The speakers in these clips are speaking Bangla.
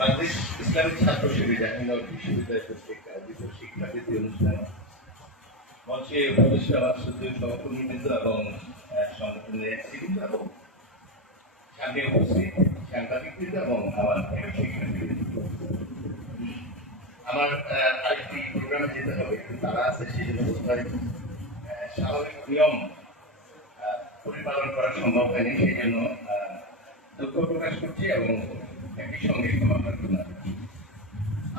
বাংলাদেশ ইসলামিক ছাত্র শিবির জাহাঙ্গীরনগর বিশ্ববিদ্যালয় কর্তৃক আয়োজিত শিক্ষাবৃত্তি অনুষ্ঠানে মঞ্চে উপদেষ্টা শ্রদ্ধেয় সহকর্মীবৃন্দ এবং সংগঠনের নেতৃবৃন্দ এবং সামনে উপস্থিত সাংবাদিকবৃন্দ এবং আমার শিক্ষার্থীবৃন্দ। আমার আরেকটি প্রোগ্রামে যেতে হবে, একটু তারা আছে, সেই জন্য বোধহয় স্বাভাবিক নিয়ম পরিপালন করা সম্ভব হয়নি, সেই জন্য দুঃখ প্রকাশ করছি এবং একই সঙ্গে ক্ষমা প্রার্থনা করছি।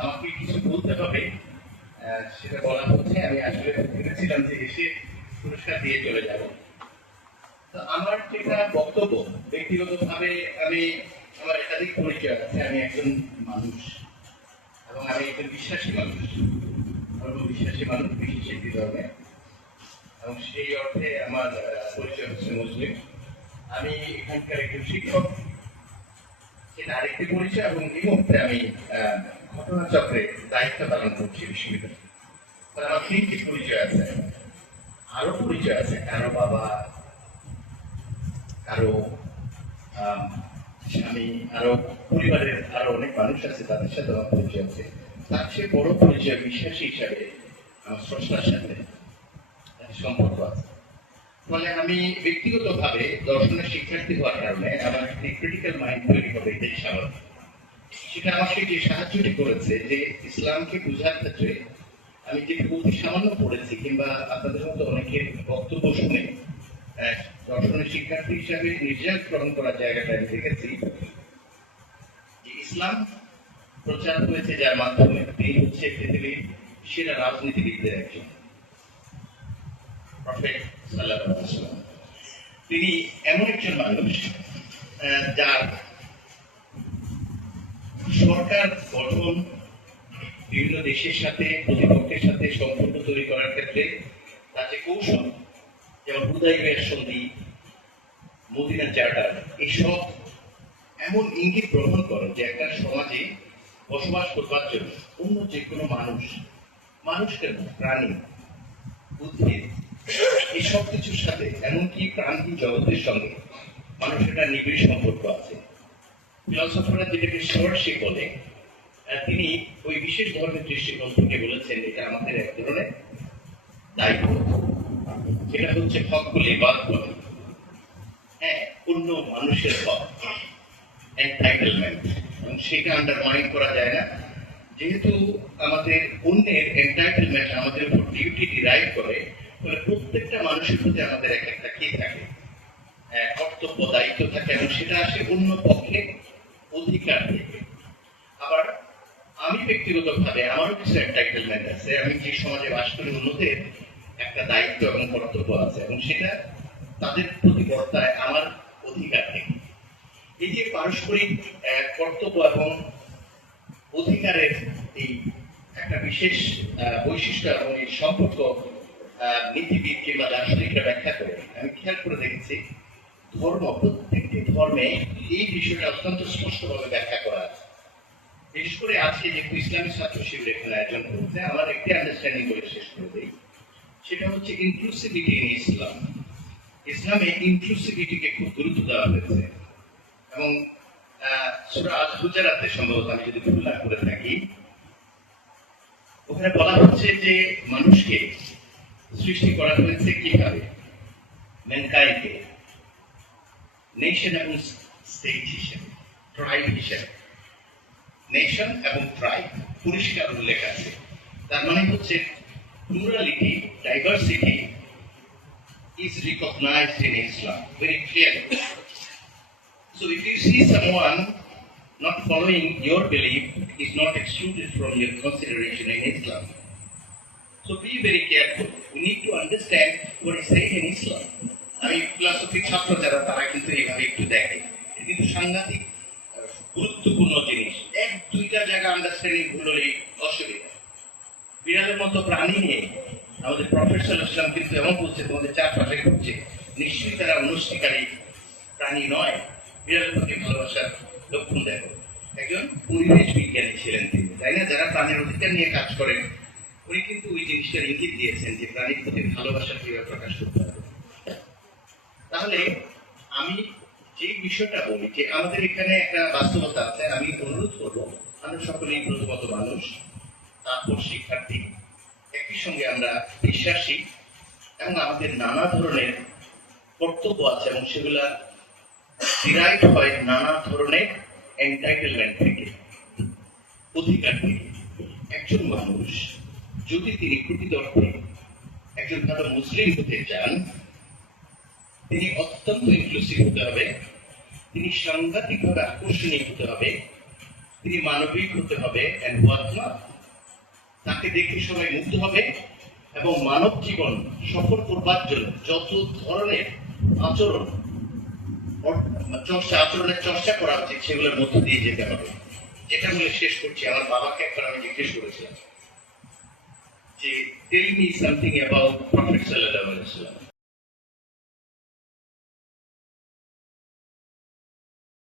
আমাকে কিছু বলতে হবে, সেটা বলা হচ্ছে। আমি আসলে ভেবেছিলাম যে এসে পুরস্কার দিয়ে চলে যাব। তো আমার যেটা বক্তব্য, ব্যক্তিগতভাবে আমার একাধিক পরিচয় আছে। আমি একজন মানুষ এবং আমি একজন বিশ্বাসী মানুষ, ধর্মবিশ্বাসী মানুষ, বিশেষ একটি ধর্মে, এবং সেই অর্থে আমার পরিচয় হচ্ছে মুসলিম। আমি এখানকার একজন শিক্ষক, সেটা আরেকটি পরিচয়, এবং এই মুহূর্তে আমি ঘটনাচক্রে দায়িত্ব পালন করছি বিশ্ববিদ্যালয়ে। তাহলে আমার তিনটি পরিচয় আছে, আরো পরিচয় আছে, কারো বাবা, কারো স্বামী, আরো পরিবারের আরো অনেক মানুষ আছে, তাদের সাথে আমার পরিচয় আছে। তার চেয়ে বড় পরিচয় বিশ্বাসী হিসাবে আমার স্রষ্টার সাথে সম্পর্ক আছে। ফলে আমি ব্যক্তিগতভাবে দর্শনের শিক্ষার্থী হওয়ার কারণে আমার একটি ক্রিটিক্যাল মাইন্ড তৈরি হবে, এটাই স্বাভাবিক। সেটা আমাকে যে সাহায্যটি করেছে যে ইসলামকে বোঝার ক্ষেত্রে আমি যেটুকু অতি সামান্য পড়েছি, কিংবা আপনাদের মতো অনেকের বক্তব্য শুনে দর্শনের শিক্ষার্থী হিসাবে নির্যাস গ্রহণ করার জায়গাটা আমি দেখেছি যে ইসলাম প্রচার হয়েছে যার মাধ্যমে, তিনি হচ্ছে পৃথিবীর সেরা রাজনীতিবিদদের একজন, প্রফেট সাল্লাল্লাহু আলাইহি ওয়াসাল্লাম। তিনি এমন একজন মানুষ যার সরকার গঠন, বিভিন্ন দেশের সাথে, প্রতিপক্ষের সাথে সম্পর্ক তৈরি করার ক্ষেত্রে তার যে কৌশল, যেমন হুদাইবিয়ার সন্ধি, মদিনা চার্টার, এসব এমন ইঙ্গিত গ্রহণ করে যে একটা সমাজে বসবাস করবার জন্য অন্য যে কোনো মানুষের প্রাণী, উদ্ভিদ, এই সব কিছুর সাথে, এমনকি প্রাণহীন জগতের সঙ্গে মানুষের একটা নিবিড় সম্পর্ক আছে। ফিলসফাররা যেটাকে শর্টশিপ বলে, তিনি ওই বিশেষ ধর্মের দৃষ্টিকোণ থেকে বলেছেন এটা আমাদের এক ধরনের দায়িত্ব, যেটা হচ্ছে হকগুলি বাদ করা, অন্য মানুষের হক, এন্টাইটেলমেন্ট, এবং সেটা আন্ডারমাইন করা যায় না। যেহেতু আমাদের অন্যের এন্টাইটেলমেন্ট আমাদের উপর ডিউটি ডিরাইভ করে, ফলে প্রত্যেকটা মানুষের প্রতি আমাদের এক একটা কি থাকে, কর্তব্য, দায়িত্ব থাকে, এবং সেটা আসে অন্য পক্ষে অধিকার থেকে। আবার আমি ব্যক্তিগতভাবে আমারও কিছু এন্টাইটেলমেন্ট আছে, আমি যে সমাজে বাস করি অন্যদের একটা দায়িত্ব এবং কর্তব্য আছে, এবং সেটা তাদের প্রতি বর্তায় আমার অধিকার থেকে। এই যে পারস্পরিক কর্তব্য এবং অধিকারের এই একটা বিশেষ বৈশিষ্ট্য এবং এই সম্পর্ক নীতিবিদ কিংবা দার্শনিকরা ব্যাখ্যা করে, আমি খেয়াল করে দেখেছি প্রত্যেকটি ধর্মে এই বিষয়টা অত্যন্ত স্পষ্টভাবে ব্যাখ্যা করা আছে। বিশেষ করে আজকে যেহেতু ইসলামিক ছাত্র শিবির এখানে আয়োজন করছে, আমার একটি আন্ডারস্ট্যান্ডিং করে শেষ করে দিই, সেটা হচ্ছে ইনক্লুসিভিটি ইন ইসলাম। ইসলামে ইনক্লুসিভিটিকে খুব গুরুত্ব দেওয়া হয়েছে, এবং সূরা আল হুজুরাতে সম্ভবত, আমি যদি ভুল না করে থাকি, ওখানে বলা হচ্ছে যে মানুষকে সৃষ্টি করা হয়েছে কিভাবে, ম্যানকাইন্ডকে নেশন এবং স্টেট হিসেবে, ট্রাইব হিসেবে। নেশন এবং ট্রাইব পরিষ্কার উল্লেখ আছে, তার মানে হচ্ছে plurality, diversity is recognized in Islam very clearly. So if you see someone not following your belief, is not excluded from your consideration in Islam. So be very careful. We need to understand what is said in Islam. আমি ফিলসফি ছাত্র যারা, তারা কিন্তু এইভাবে একটু দেখে, এটা কিন্তু সাংঘাতিক গুরুত্বপূর্ণ জিনিস। এক দুইটা জায়গা আন্ডারস্ট্যান্ডিং ভুল হলেই অসুবিধা। বিড়ালের মতো প্রাণী নিয়ে আমাদের প্রফেট সাল্লাল্লাহু আলাইহি ওয়াসাল্লাম কিন্তু এমন বলছে, তোমাদের চারপাশে ঘুরছে, নিশ্চয়ই তারা অনুষ্ঠিকারী প্রাণী নয়। বিড়ালের প্রতি ভালোবাসার লক্ষণ দেখো। একজন পরিবেশ বিজ্ঞানী ছিলেন তিনি, তাই না? যারা প্রাণীর অধিকার নিয়ে কাজ করেন, উনি কিন্তু ওই জিনিসটার ইঙ্গিত দিয়েছেন যে প্রাণীর প্রতি ভালোবাসা কিভাবে প্রকাশ করতে হবে। তাহলে আমি যে বিষয়টা বলি যে আমাদের এখানে একটা বাস্তবতা আছে, আমি অনুরোধ করবো আমরা সকলেই প্রথমত মানুষ, তারপর শিক্ষার্থী, একই সঙ্গে আমরা বিশ্বাসী এবং আমাদের নানা ধরনের কর্তব্য আছে এবং সেগুলা ডিরাইভ হয় নানা ধরনের এন্টাইটেলমেন্ট থেকে, অধিকার থেকে। একজন মানুষ যদি তিনি প্রকৃত অর্থে একজন ভালো মুসলিম হতে চান, তিনি অত্যন্ত ইনক্লুসিভ হতে হবে, তিনি সাংঘাতিকভাবে আকর্ষণীয় হতে হবে, তিনি মানবিক হতে হবে, and what not। তাকে দেখে সবাই মুগ্ধ হবে এবং মানব জীবন সফল করবার জন্য যত ধরনের আচরণ আচরণের চর্চা করা উচিত সেগুলোর মধ্য দিয়ে যেতে হবে। যেটা বলে শেষ করছি, আমার বাবাকে একবার আমি জিজ্ঞেস করেছিলাম যে tell me something about prophet সাল্লাল্লাহু আলাইহি ওয়াসাল্লাম।